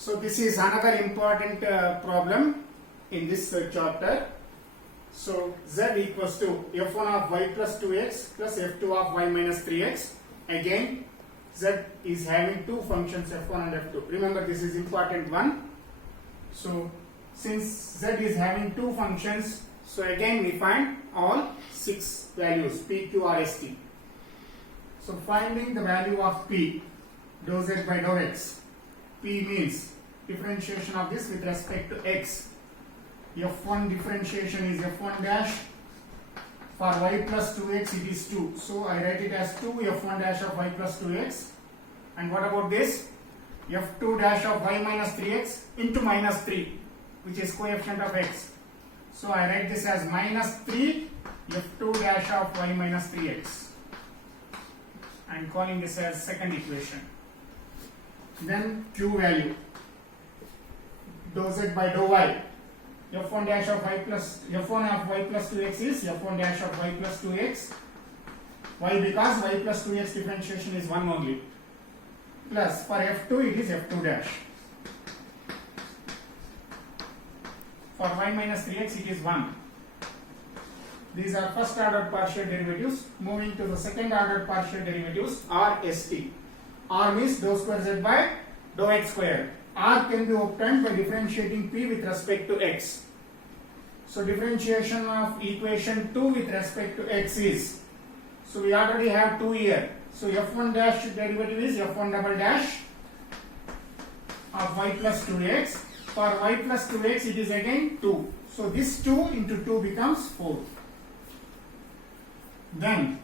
So this is another important problem in this chapter. So z equals to f1 of y plus 2x plus f2 of y minus 3x. Again, z is having two functions f1 and f2. Remember, this is important one. So since z is having two functions, so again we find all six values p, q, r, s, t. So finding the value of p, dou z by dou x. P means differentiation of this with respect to x. F1 differentiation is f1 dash. For y plus 2x it is 2. So I write it as 2 f1 dash of y plus 2x. And what about this? F2 dash of y minus 3x into minus 3, which is coefficient of x. So I write this as minus 3 f2 dash of y minus 3x. I am calling this as second equation. Then q value, dou z by dou y. F1 dash of y plus f1 of y plus 2x is f1 dash of y plus 2x. Why? Because y plus 2x differentiation is 1 only. Plus for f2 it is f2 dash. For y minus 3x it is 1. These are first order partial derivatives. Moving to the second order partial derivatives, r, st. R means dou square z by dou x square. R can be obtained by differentiating p with respect to x. So differentiation of equation 2 with respect to x is, so we already have 2 here. So f1 dash derivative is f1 double dash of y plus 2x. For y plus 2x it is again 2. So this 2 into 2 becomes 4. Then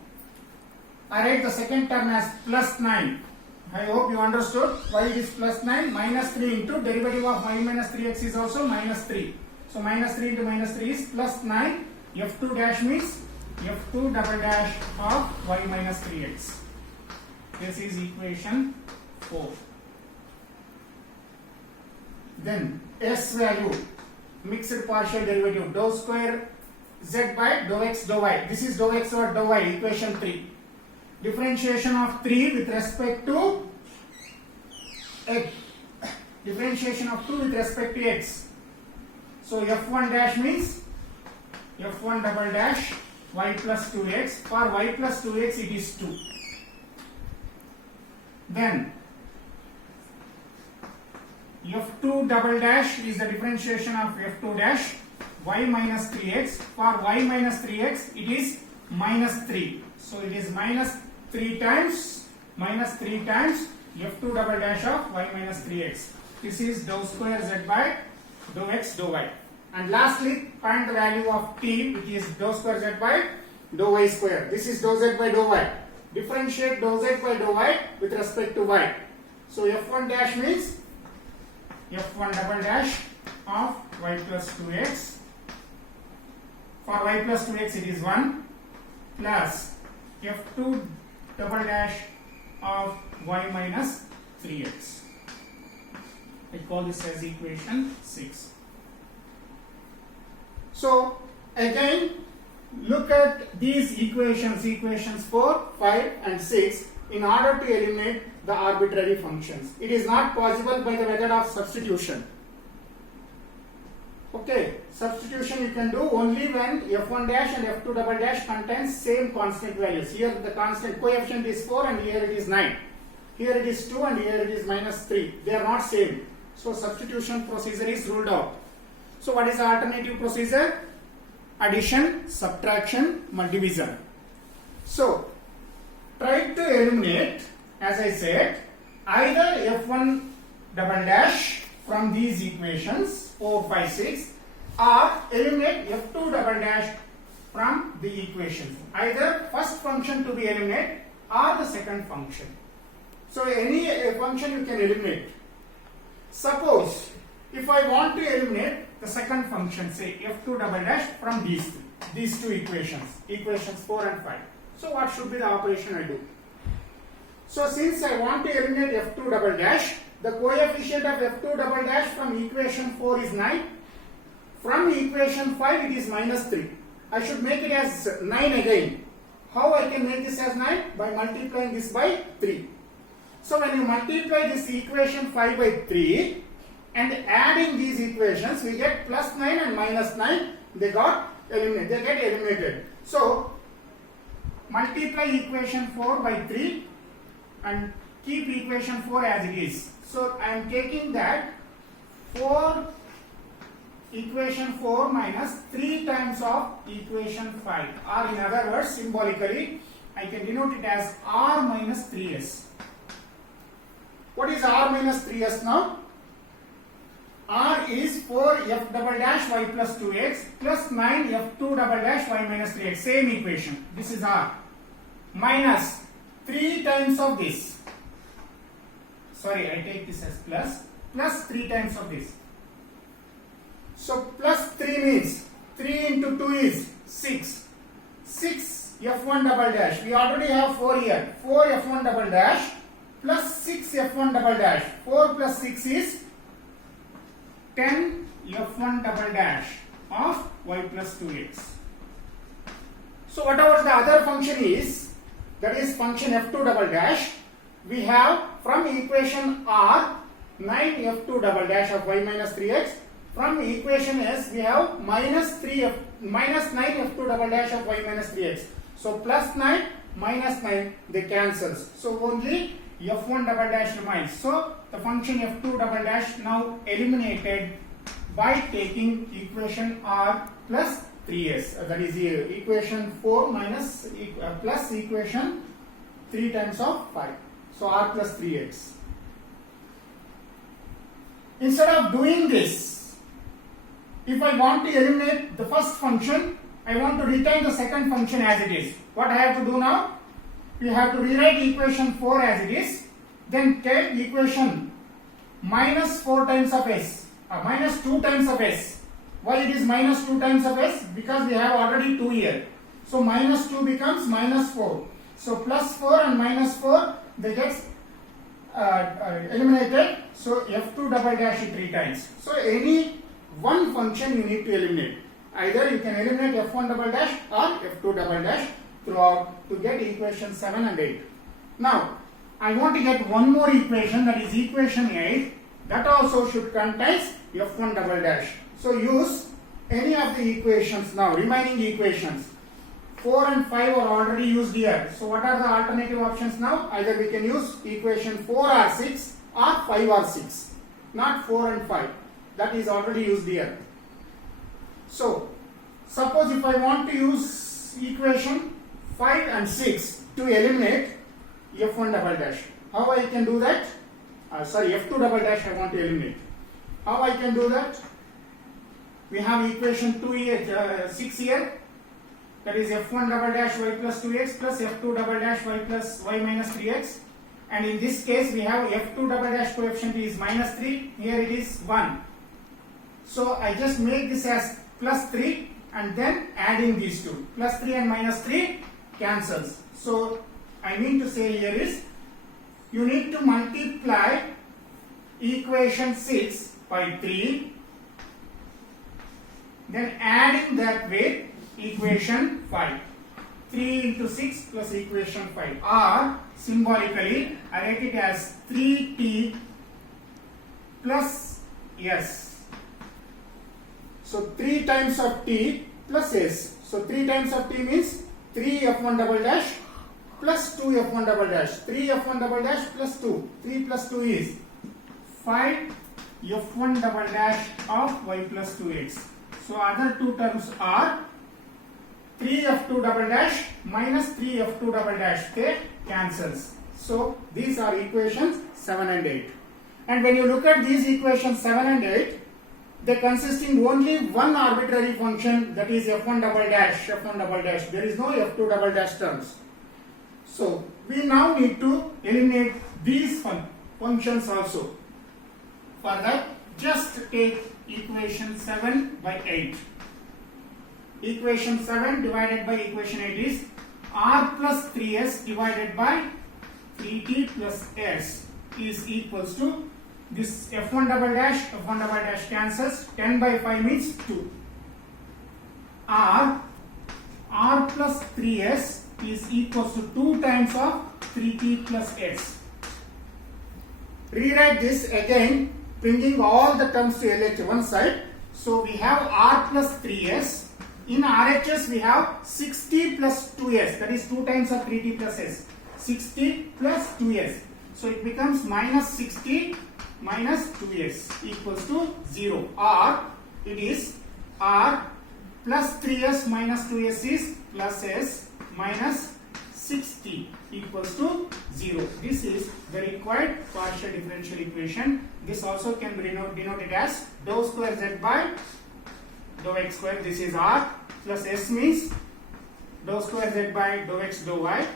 I write the second term as plus 9. I hope you understood why it is plus 9. Minus 3 into derivative of y minus 3x is also minus 3. So minus 3 into minus 3 is plus 9. f2 dash means f2 double dash of y minus 3x. This is equation 4. Then s value, mixed partial derivative, dou square z by dou x dou y. This is dou x or dou y, equation 3. Differentiation of 3 with respect to x. Differentiation of 2 with respect to x. So f1 dash means f1 double dash y plus 2x. For y plus 2x it is 2. Then f2 double dash is the differentiation of f2 dash y minus 3x. For y minus 3x it is minus 3. So it is minus 3 times f2 double dash of y minus 3x. This is dou square z by dou x dou y. And lastly, find the value of t, which is dou square z by dou y square. This is dou z by dou y. Differentiate dou z by dou y with respect to y. So f1 dash means f1 double dash of y plus 2x. For y plus 2x it is 1 plus f2 double dash of y minus 3x. I call this as equation 6. So again, look at these equations 4, 5 and 6 in order to eliminate the arbitrary functions. It is not possible by the method of substitution. Okay, substitution you can do only when f1 dash and f2 double dash contains same constant values. Here the constant coefficient is 4 and here it is 9. Here it is 2 and here it is minus 3. They are not same. So substitution procedure is ruled out. So what is the alternative procedure? Addition, subtraction, division. So try to eliminate, as I said, either f1 double dash from these equations 4, 5, 6 or eliminate f2 double dash from the equations. Either first function to be eliminated or the second function. So any function you can eliminate. Suppose if I want to eliminate the second function, say f2 double dash from these two equations 4 and 5. So what should be the operation I do? So since I want to eliminate f2 double dash, the coefficient of f2 double dash from equation 4 is 9. From equation 5 it is minus 3. I should make it as 9 again. How I can make this as 9? By multiplying this by 3. So when you multiply this equation 5 by 3, and adding these equations we get plus 9 and minus 9, they get eliminated. So multiply equation 4 by 3 and keep equation 4 as it is. So I am taking that 4 equation 4 minus 3 times of equation 5, or in other words, symbolically I can denote it as r minus 3s. What is r minus 3s now? R is 4f double dash y plus 2x plus 9f2 double dash y minus 3x. Same equation. This is r. Minus 3 times of this. Sorry, I take this as plus. Plus 3 times of this. So plus 3 means 3 into 2 is 6. 6 f1 double dash. We already have 4 here. 4 f1 double dash plus 6 f1 double dash. 4 plus 6 is 10 f1 double dash of y plus 2x. So whatever the other function is, that is function f2 double dash, we have from equation r 9 f2 double dash of y minus 3x. From equation s we have minus 9 f2 double dash of y minus 3x. So plus 9 minus 9, they cancels. So only f1 double dash remains. So the function f2 double dash now eliminated by taking equation r plus 3s. That is equation 4 minus plus equation 3 times of 5. So r plus 3x. Instead of doing this, if I want to eliminate the first function, I want to retain the second function as it is. What I have to do now? We have to rewrite equation 4 as it is. Then take equation minus 4 times of s, minus 2 times of s. Why it is minus 2 times of s? Because we have already 2 here. So minus 2 becomes minus 4. So plus 4 and minus 4, they get eliminated. So f2 double dash 3 times. So any one function you need to eliminate. Either you can eliminate f1 double dash or f2 double dash throughout to get equation 7 and 8. Now I want to get one more equation, that is equation 8. That also should contain f1 double dash. So use any of the equations now, remaining equations. 4 and 5 are already used here. So what are the alternative options now? Either we can use equation 4 or 6 or 5 or 6. Not 4 and 5. That is already used here. So suppose if I want to use equation 5 and 6 to eliminate f1 double dash. How I can do that? F2 double dash I want to eliminate. How I can do that? We have equation 6 here. That is f1 double dash y plus 2x plus f2 double dash y plus y minus 3x. And in this case we have f2 double dash coefficient is minus 3. Here it is 1. So I just make this as plus 3 and then adding these two. Plus 3 and minus 3 cancels. So I mean to say here is, you need to multiply equation 6 by 3, then adding that with equation 5. 3 into 6 plus equation 5, or symbolically I write it as 3t plus s. So 3 times of t plus s. So 3 times of t means 3 f1 double dash plus 2 f1 double dash. 3 f1 double dash plus 2. 3 plus 2 is 5 f1 double dash of y plus 2x. So other two terms are 3 f2 double dash minus 3 f2 double dash. They cancels. So these are equations 7 and 8. And when you look at these equations 7 and 8, they consisting only one arbitrary function, that is f1 double dash, f1 double dash. There is no f2 double dash terms. So we now need to eliminate these functions also. For that, just take equation 7 by 8. Equation 7 divided by equation 8 is r plus 3s divided by 3t plus s is equals to this f1 double dash cancels. 10 by 5 means 2. r plus 3s is equals to 2 times of 3t plus s. Rewrite this again. bringing all the terms to LHS one side. So we have r plus 3s. In RHS we have 60 plus 2s, that is 2 times of 3t plus s. 60 plus 2s. So it becomes minus 60 minus 2s equals to 0, or it is r plus 3s minus 2s is plus s minus 60 equals to 0. This is the required partial differential equation. This also can be denoted as dou square z by dou x square. This is r, plus s means dou square z by dou x dou y,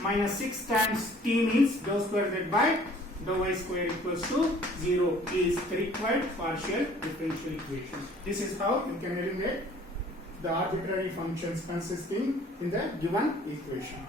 minus 6 times t means dou square z by dou y square equals to 0 is the required partial differential equation. This is how you can eliminate the arbitrary functions consisting in the given equation.